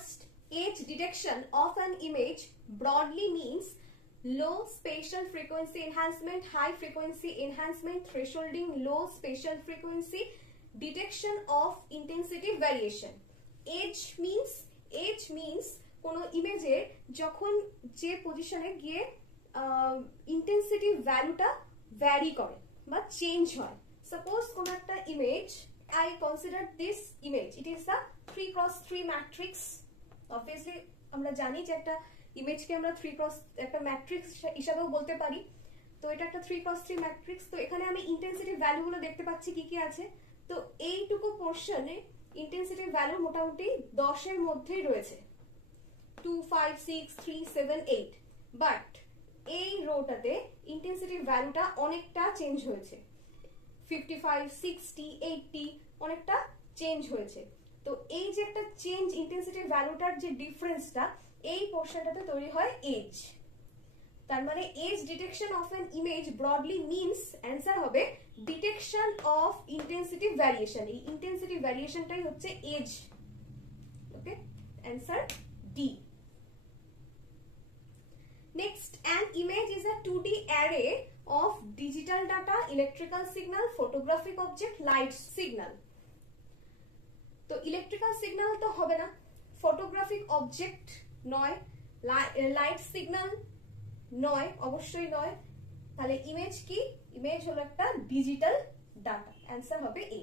First, age detection of an image broadly means low spatial frequency enhancement, high frequency enhancement, thresholding, low spatial frequency, detection of intensity variation. Age means কোনো ইমেজের যখন যে পজিশনে গিয়ে intensity ভ্যালুটা vary করে বা চেঞ্জ হয়। সাপোজ কোন একটা image, I consider this image, it is a 3x3 matrix. Obviously আমরা জানি যে একটা ইমেজকে আমরা 3x একটা ম্যাট্রিক্স হিসাবেও বলতে পারি। তো এটা একটা 3x3 ম্যাট্রিক্স। তো এখানে আমি ইন্টেন্সিটি ভ্যালুগুলো দেখতে পাচ্ছি কি কি আছে। তো এইটুকু পোরশনে ইন্টেন্সিটি ভ্যালু মোটামুটি 10 এর মধ্যেই রয়েছে, 2, 5, 6, 3, 7, 8। বাট এই রোটাতে ইন্টেন্সিটি ভ্যালুটা অনেকটা চেঞ্জ হয়েছে, 55, 60, 80 অনেকটা চেঞ্জ হয়েছে। তো এই যে একটা চেঞ্জ ইন্টেন্সিটি ভ্যালুটার যে ডিফারেন্সটা, এই পোরশনটাতে তৈরি হয় এজ। তার মানে edge detection of an image broadly means answer হবে ডিটেকশন অফ ইন্টেন্সিটি ভ্যারিয়েশন। এই ইন্টেন্সিটি ভ্যারিয়েশনটাই হচ্ছে edge. Okay, answer D. Next, an image is a 2D array of digital data, electrical signal, photographic object, light signal. তো electrical signal তো হবে না, photographic object নয়, light signal নয়, অবশ্যই নয়। তাহলে ইমেজ কি? ইমেজ হলো একটা ডিজিটাল ডাটা। অ্যান্সার হবে এ।